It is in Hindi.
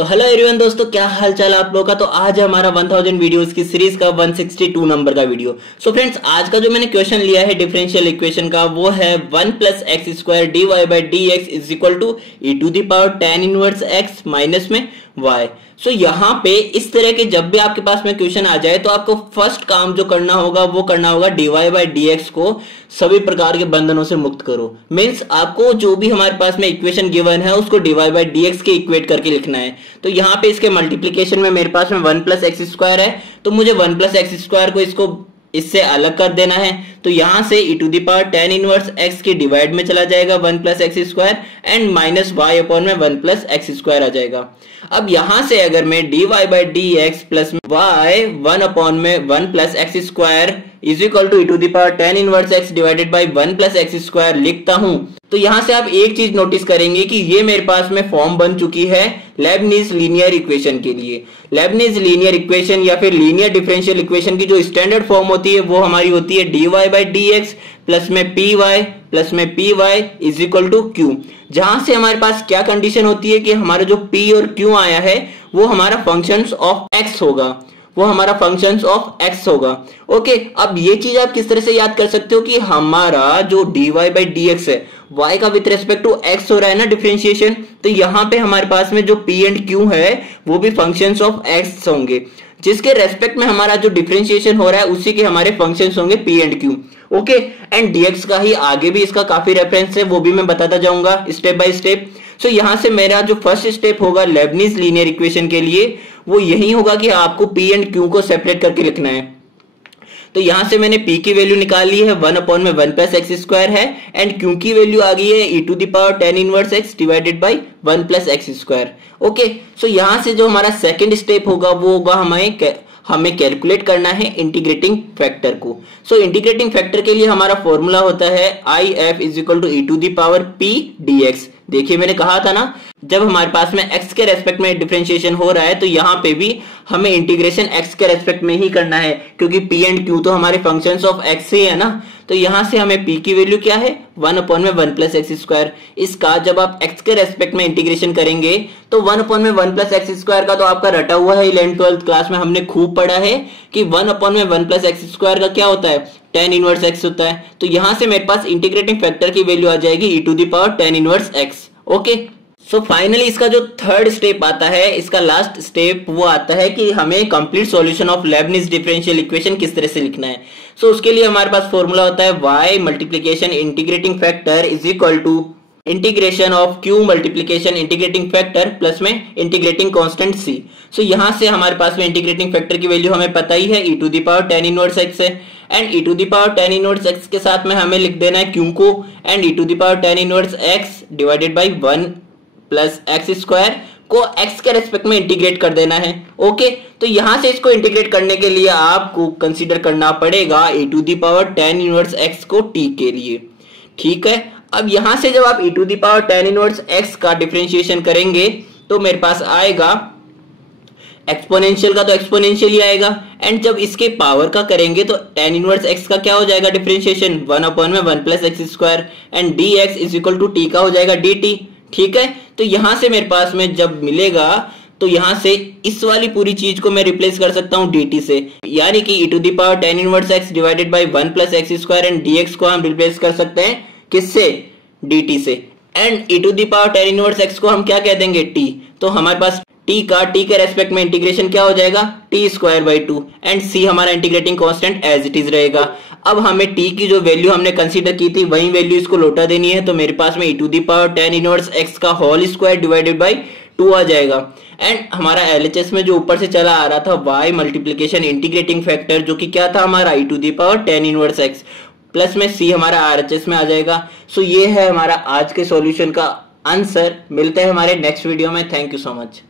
तो हेलो एवरीवन दोस्तों, क्या हाल चाल आप लोगों का। तो आज है हमारा 1000 वीडियोस की सीरीज का 162 नंबर का वीडियो। सो फ्रेंड्स, आज का जो मैंने क्वेश्चन लिया है डिफरेंशियल इक्वेशन का, वो है 1 + x² dy/dx is equal to e⁻tan inverse x minus में y। सो यहाँ पे इस तरह के जब भी आपके पास में क्वेश्चन आ जाए तो आपको फर्स्ट काम जो करना होगा वो करना होगा dy/dx को सभी प्रकार के बंधनों से मुक्त करो। मीन्स आपको जो भी हमारे पास में इक्वेशन गिवन है उसको dy/dx के इक्वेट करके लिखना है। तो यहाँ पे इसके मल्टीप्लीकेशन में मेरे पास में 1 + x² है, तो मुझे 1 + x² को इसको इससे अलग कर देना है। तो यहां से e⁻tan इनवर्स x के डिवाइड में चला जाएगा 1 + x² and minus y upon में 1 + x² आ जाएगा। अब यहां से अगर मैं dy/dx प्लस y 1 अपॉन में 1 + x² is equal to e⁻tan inverse x divided by 1 + x² लिखता हूं, तो यहां से आप एक चीज नोटिस करेंगे कि ये मेरे पास में फॉर्म बन चुकी है लेबनिज लीनियर इक्वेशन के लिए। लेबनिज लीनियर इक्वेशन या फिर लीनियर डिफरेंशियल इक्वेशन की जो स्टैंडर्ड फॉर्म होती है वो हमारी होती है dy/dx प्लस में py is equal to q। जहां से हमारे पास क्या कंडीशन होती है कि हमारा जो p और q आया है वो हमारा फंक्शंस ऑफ x होगा, वो हमारा फंक्शंस ऑफ x होगा। ओके, अब ये चीज आप किस तरह से याद कर सकते हो कि हमारा जो dy/dx है y का विथ रेस्पेक्ट टू x हो रहा है ना डिफरेंशिएशन, तो यहाँ पे हमारे पास में जो p एंड q है वो भी फंक्शंस ऑफ x होंगे, जिसके रेस्पेक्ट में हमारा जो डिफरेंशिएशन हो रहा है उसी के हमारे फंक्शंस होंगे p and q। Okay, and dx का ही आगे भी इसका काफी रेफरेंस है, वो भी मैं बताता जाऊंगा स्टेप बाय स्टेप। सो यहां से मेरा जो फर्स्ट स्टेप होगा लेबनिज लीनियर इक्वेशन के लिए वो यही होगा कि आपको p एंड q को सेपरेट करके लिखना है। तो यहां से मैंने p की वैल्यू निकाल ली है 1 अपॉन में 1 + x² है एंड q की वैल्यू आ गई है e⁻tan inverse x divided by 1 + x²। Okay, so यहां से जो हमारा सेकंड स्टेप होगा वो होगा हमें कैलकुलेट करना है इंटीग्रेटिंग फैक्टर को। सो इंटीग्रेटिंग फैक्टर के लिए हमारा फॉर्मूला होता है IF is equal to e⁻p dx। देखिए मैंने कहा था ना, जब हमारे पास में x के रेस्पेक्ट में डिफरेंशिएशन हो रहा है तो यहाँ पे भी हमें इंटीग्रेशन x के रेस्पेक्ट में ही करना है, क्योंकि p एंड q तो हमारे फंक्शंस ऑफ x ही है ना। तो यहाँ से हमें p की वैल्यू क्या है 1 अपॉन में 1 + x²। इसका जब आप x के रेस्पेक्ट में इंटीग्रेशन करेंगे तो 1 अपॉन में 1 + x² का तो आपका रटा हुआ है 11th 12th क्लास में, हमने खूब पढ़ा है कि 1 अपॉन में 1 + x² का क्या होता है tan इनवर्स x होता है। तो यहां से मेरे पास इंटीग्रेटिंग फैक्टर की वैल्यू आ जाएगी e⁻tan inverse x। Okay, so finally इसका जो थर्ड स्टेप आता है, इसका लास्ट स्टेप वो आता है कि हमें complete solution of Lebanese differential equation किस तरह से लिखना है। सो उसके लिए हमारे पास फॉर्मूला होता है y multiplication integrating factor is equal to integration of q multiplication integrating factor plus में इंटीग्रेटिंग कांस्टेंट c। सो यहां से हमारे पास में इंटीग्रेटिंग फैक्टर की वैल्यू हमें पता ही है e⁻tan इनवर्स x है एंड e⁻tan इनवर्स x के साथ में हमें लिख देना है q को and e⁻tan inverse x divided by 1 + x² को x के रेस्पेक्ट में इंटीग्रेट कर देना है। ओके, तो यहां से इसको इंटीग्रेट करने के लिए आपको कंसीडर करना पड़ेगा e⁻tan इनवर्स x को t के लिए। ठीक है, अब यहां से जब आप e⁻tan इनवर्स x का डिफरेंशिएशन करेंगे तो मेरे पास आएगा एक्सपोनेंशियल का, तो एक्सपोनेंशियल ही आएगा एंड जब इसके पावर का करेंगे तो tan इनवर्स x का क्या हो जाएगा डिफरेंशिएशन 1 अपॉन में 1 + x² and dx is equal to t का हो जाएगा dt। ठीक है, तो यहां से मेरे पास में जब मिलेगा तो यहां से इस वाली पूरी चीज को मैं रिप्लेस कर सकता हूं dt से, यानी कि e⁻tan inverse x divided by 1 + x² and dx को हम रिप्लेस कर सकते हैं किससे, dt से। एंड e⁻tan इनवर्स x को हम क्या कह देंगे t, तो हमारे पास t के रेस्पेक्ट में इंटीग्रेशन क्या हो जाएगा t²/2 एंड c हमारा integrating constant as it is रहेगा। अब हमें t की जो वैल्यू हमने कंसीडर की थी वही वैल्यू इसको लौटा देनी है, तो मेरे पास में e⁻tan इनवर्स x का होल स्क्वायर डिवाइडेड बाई 2 आ जाएगा एंड हमारा LHS में जो ऊपर से चला आ रहा था y मल्टीप्लीकेशन इंटीग्रेटिंग फैक्टर जो कि क्या था हमारा e⁻tan इनवर्स x प्लस में c हमारा RHS में आ जाएगा। सो ये है हमारा आज के सॉल्यूशन का आंसर। मिलते हैं हमारे नेक्स्ट वीडियो में। Thank you so much.